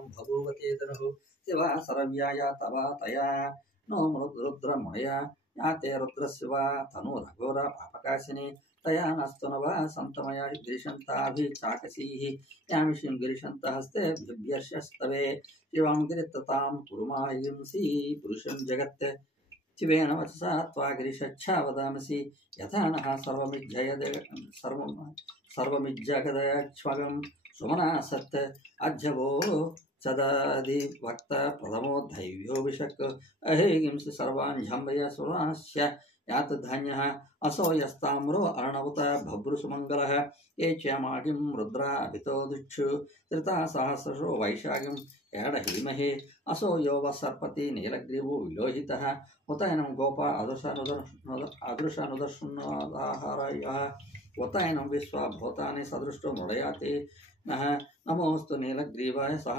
सर्वं बभूवते धनुः शिवा सरव्याया तवा तया नो रुद्रमुनया या ते रुद्रस्य वा तनुरघोरा पापकाशिनी तया नस्तु न वा सन्तमया गिरिशन्ताभिचाकसीः यामिषीं गिरिशन्तः हस्ते बिभ्यर्षस्तवे शिवां गिरित्रतां कुरुमायिंसि पुरुषं जगत् शिवेन वचसा त्वा गिरिशच्छा वदामसि यथा नः सर्वमिज्जगदक्ष्मगं सुमना सत् अध्यवो सदादिभक्त प्रथमो दैव्यो विशक् अहेगिंसि सर्वान् झम्बय सुरांश्च यात धान्यः असो यस्ताम्रो अर्णवत भभ्रुसुमङ्गलः ये च मागिं रुद्रा अभितो दुक्षु त्रिता सहस्रशो वैशाखिं एडहीमहे असो यो वः सर्पति नीलग्रीवो विलोहितः उतयनं गोपा अदृशानुदर्शनाहारयः उतयनं विश्वा भूतानि सदृष्टो मृडयाते नः नमोऽस्तु नीलग्रीवाय सह